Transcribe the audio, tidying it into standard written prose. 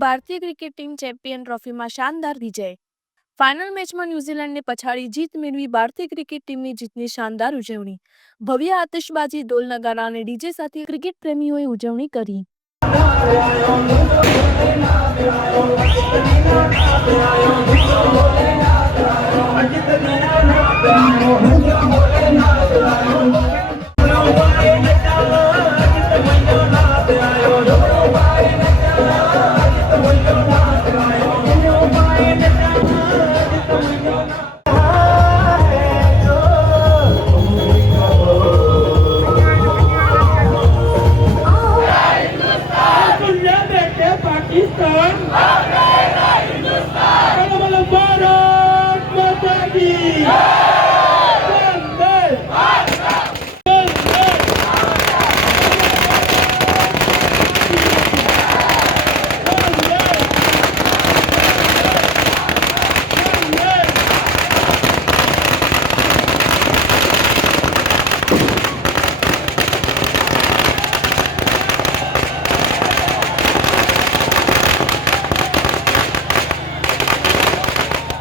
ભારતીય cricket team champion ટ્રોફીમાં શાનદાર વિજય. ફાઇનલ મેચમાં ન્યૂઝીલેન્ડને પછાડી જીત મેળવી ભારતીય ક્રિકેટ ટીમની જીતની શાનદાર ઉજવણી. ભવ્ય આતશબાજી, ઢોલ નગારા અને ડીજે સાથે ક્રિકેટ પ્રેમીઓએ ઉજવણી કરી.